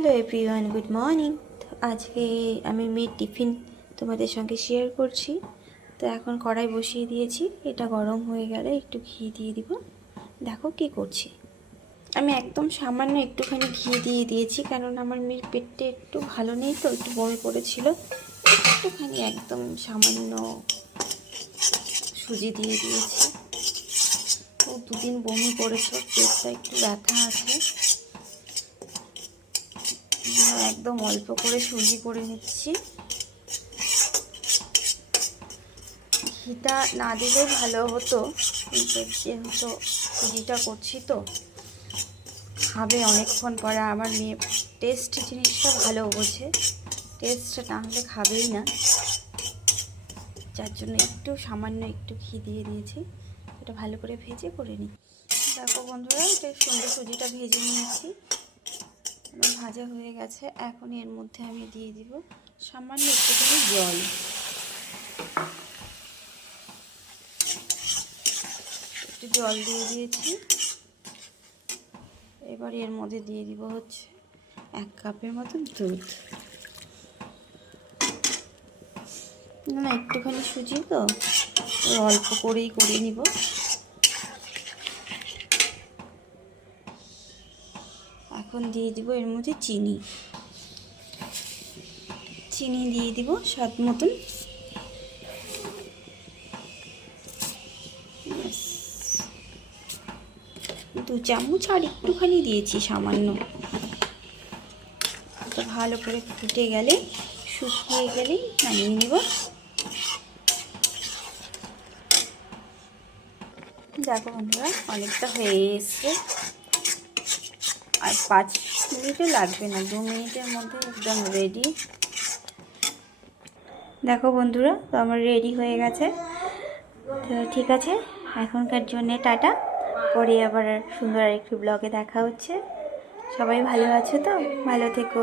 Hello everyone, good morning. তো আজকে আমি মেয়ের টিফিন তোমাদের সঙ্গে শেয়ার করছি। তো এখন কড়াই বসিয়ে দিয়েছি, এটা গরম হয়ে গেলে একটু ঘি দিয়ে দিব। দেখো কি করছি, আমি একদম সামান্য একটুখানি ঘি দিয়ে দিয়েছি, কারণ আমার মেয়ের পেটটা একটু ভালো নেই, তো একটু বমি করেছিল। একটুখানি একদম সামান্য সুজি দিয়ে দিয়েছি। ও দুদিন বমি করেছে, পেটটা একটু ব্যথা আছে, একদম অল্প করে সুজি করে নিচ্ছি। ঘিটা না দিলেও ভালো হতো, কিন্তু যেহেতু সুজিটা করছি তো খাবে অনেকক্ষণ পরে। আমার মেয়ে টেস্ট জিনিসটা ভালো বোঝে, টেস্ট না হলে খাবেই না, যার জন্য একটু সামান্য একটু ঘি দিয়ে দিয়েছি। এটা ভালো করে ভেজে করে নিই। দেখো বন্ধুরা, এটা সুন্দর সুজিটা ভেজে নিয়েছি, আমার ভাজা হয়ে গেছে। এখন এর মধ্যে আমি দিয়ে দিব সামান্য একটুখানি জল। একটু জল দিয়ে দিয়েছি। এবার এর মধ্যে দিয়ে দিব হচ্ছে 1 কাপের মতন দুধ। না একটুখানি সুজি তো অল্প করেই করে নিব। এখন দিয়ে দিব এর মধ্যে চিনি দিয়ে দিব স্বাদ মতন। 2 চামচ আর একটুখানি দিয়েছি সামান্য। তো ভালো করে ফুটে গেলে, শুকিয়ে গেলেই নামিয়ে নিব। দেখো বন্ধুরা, অনেকটা হয়ে এসছে, আর 5 মিনিটও লাগবে না, 2 মিনিটের মধ্যে একদম রেডি। দেখো বন্ধুরা, তো আমার রেডি হয়ে গেছে। তো ঠিক আছে, এখনকার জন্যে টাটা, পরে আবার সুন্দর আরেকটি ব্লগে দেখা হচ্ছে। সবাই ভালো আছো তো? ভালো থেকো।